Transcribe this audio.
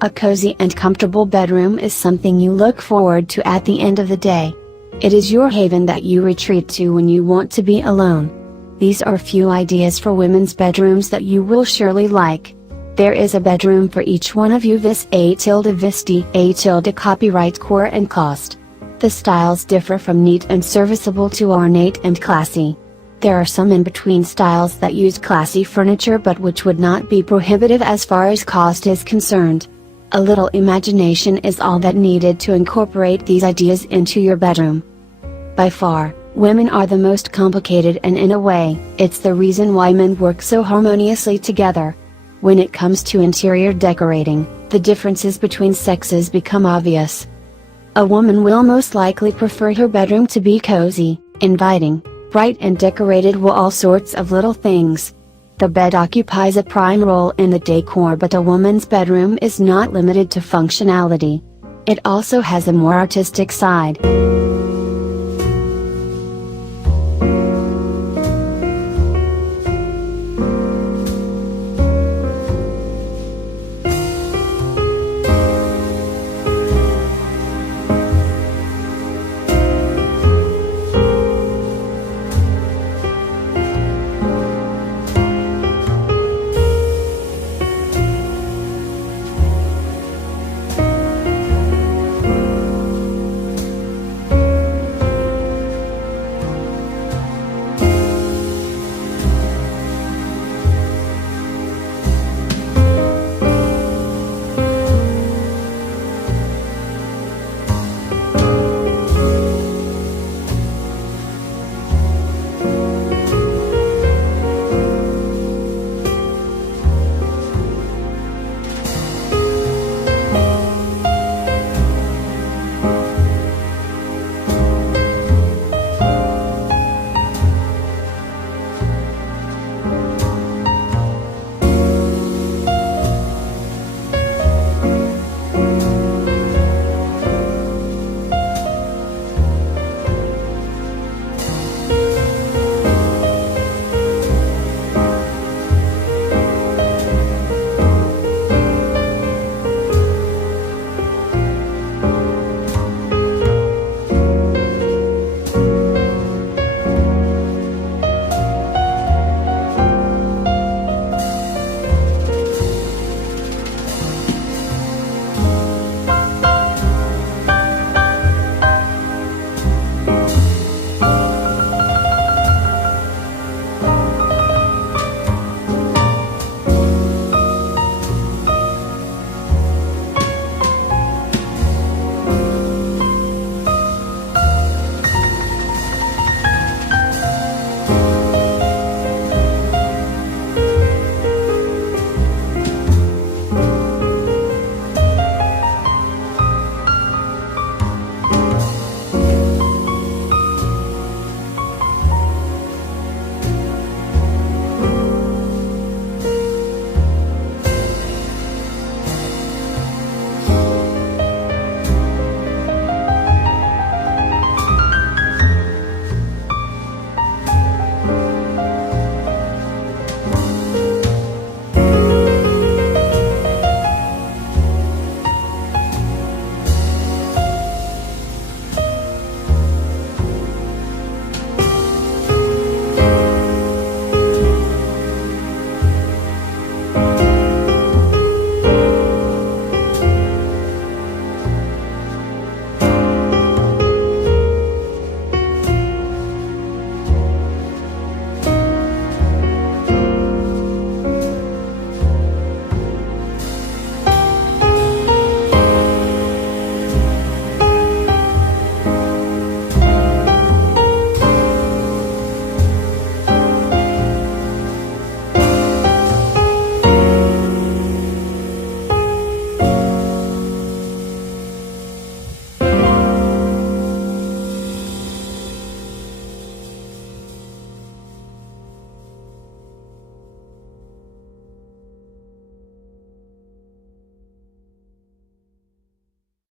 A cozy and comfortable bedroom is something you look forward to at the end of the day. It is your haven that you retreat to when you want to be alone. These are a few ideas for women's bedrooms that you will surely like. There is a bedroom for each one of you. vis-A copyright core and cost. The styles differ from neat and serviceable to ornate and classy. There are some in-between styles that use classy furniture but which would not be prohibitive as far as cost is concerned. A little imagination is all that needed to incorporate these ideas into your bedroom. By far, women are the most complicated, and in a way, it's the reason why men work so harmoniously together. When it comes to interior decorating, the differences between sexes become obvious. A woman will most likely prefer her bedroom to be cozy, inviting, bright and decorated with all sorts of little things. The bed occupies a prime role in the decor, but a woman's bedroom is not limited to functionality. It also has a more artistic side.